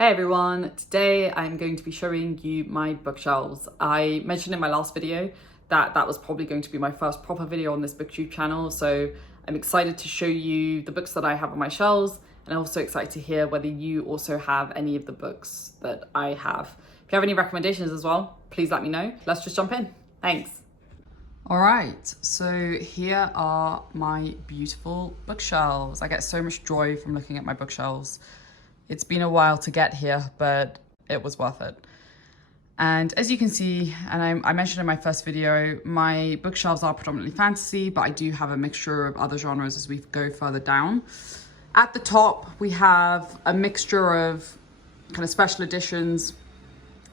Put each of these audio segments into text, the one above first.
Hey everyone, today I'm going to be showing you my bookshelves. I mentioned in my last video that that was probably going to be my first proper video on this booktube channel, so I'm excited to show you the books that I have on my shelves, and I'm also excited to hear whether you also have any of the books that I have. If you have any recommendations as well, please let me know. Let's just jump in. Thanks. All right, so here are my beautiful bookshelves. I get so much joy from looking at my bookshelves. It's been a while to get here, but it was worth it. And as you can see, and I mentioned in my first video, my bookshelves are predominantly fantasy, but I do have a mixture of other genres as we go further down. At the top, we have a mixture of kind of special editions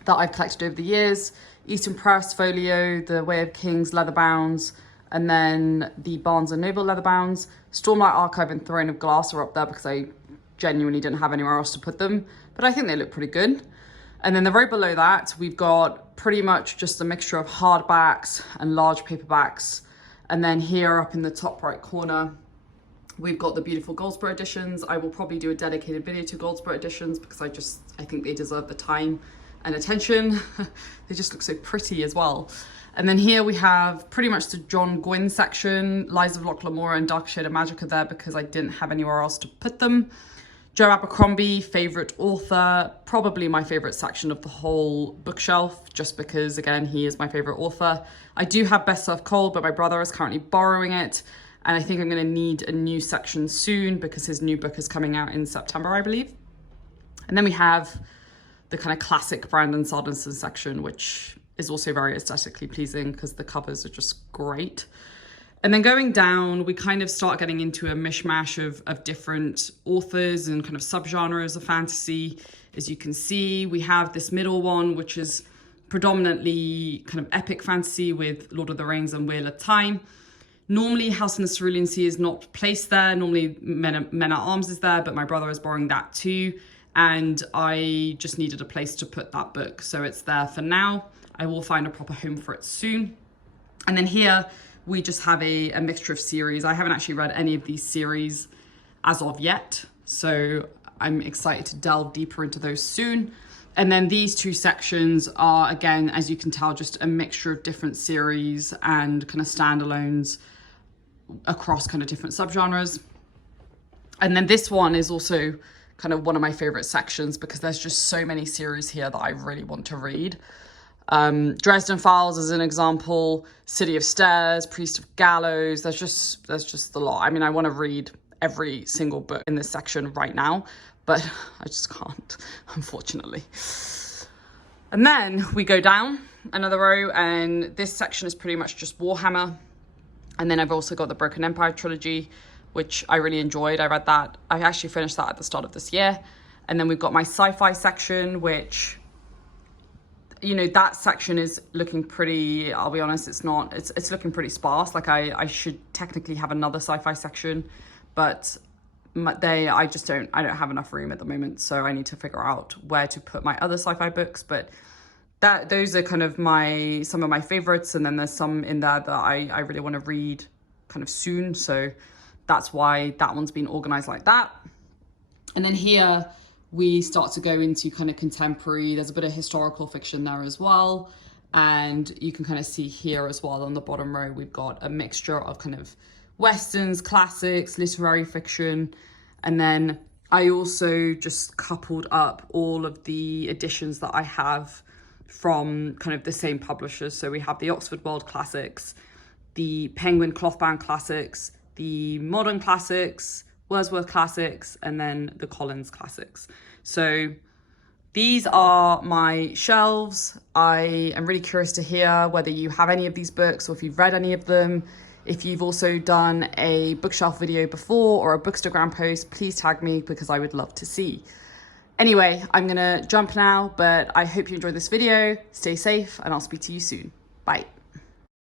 that I've collected over the years. Eastern Press, Folio, The Way of Kings, leatherbounds, and then the Barnes & Noble leatherbounds. Stormlight Archive and Throne of Glass are up there because I genuinely didn't have anywhere else to put them, but I think they look pretty good. And then the row below that, we've got pretty much just a mixture of hardbacks and large paperbacks. And then here up in the top right corner, we've got the beautiful Goldsboro editions. I will probably do a dedicated video to Goldsboro editions because I think they deserve the time and attention. They just look so pretty as well. And then here we have pretty much the John Gwynne section. Lies of Locke Lamora and Dark Shade of Magic are there because I didn't have anywhere else to put them. Joe Abercrombie, favorite author, probably my favorite section of the whole bookshelf, just because, again, he is my favorite author. I do have Best Served Cold, but my brother is currently borrowing it. And I think I'm going to need a new section soon because his new book is coming out in September, I believe. And then we have the kind of classic Brandon Sanderson section, which is also very aesthetically pleasing because the covers are just great. And then going down, we kind of start getting into a mishmash of different authors and kind of subgenres of fantasy. As you can see, we have this middle one, which is predominantly kind of epic fantasy with Lord of the Rings and Wheel of Time. Normally, House in the Cerulean Sea is not placed there. Normally, Men at Arms is there, but my brother is borrowing that too. And I just needed a place to put that book. So it's there for now. I will find a proper home for it soon. And then here, we just have a mixture of series. I haven't actually read any of these series as of yet, so I'm excited to delve deeper into those soon. And then these two sections are, again, as you can tell, just a mixture of different series and kind of standalones across kind of different subgenres. And then this one is also kind of one of my favorite sections because there's just so many series here that I really want to read. Dresden Files as an example, City of Stairs, Priest of Gallows. There's just a lot. I mean, I want to read every single book in this section right now, but I just can't, unfortunately. And then we go down another row, and this section is pretty much just Warhammer. And then I've also got the Broken Empire trilogy, which I really enjoyed. I read that. I actually finished that at the start of this year. And then we've got my sci-fi section, which, you know, that section is looking pretty, I'll be honest, it's looking pretty sparse. Like I should technically have another sci-fi section, but I don't have enough room at the moment. So I need to figure out where to put my other sci-fi books, but those are kind of some of my favorites. And then there's some in there that I really want to read kind of soon. So that's why that one's been organized like that. And then here, we start to go into kind of contemporary. There's a bit of historical fiction there as well. And you can kind of see here as well on the bottom row, we've got a mixture of kind of Westerns, classics, literary fiction. And then I also just coupled up all of the editions that I have from kind of the same publishers. So we have the Oxford World Classics, the Penguin Clothbound Classics, the Modern Classics, Wordsworth Classics, and then the Collins Classics. So these are my shelves. I am really curious to hear whether you have any of these books or if you've read any of them. If you've also done a bookshelf video before or a Bookstagram post, please tag me because I would love to see. Anyway, I'm gonna jump now, but I hope you enjoyed this video. Stay safe and I'll speak to you soon. Bye.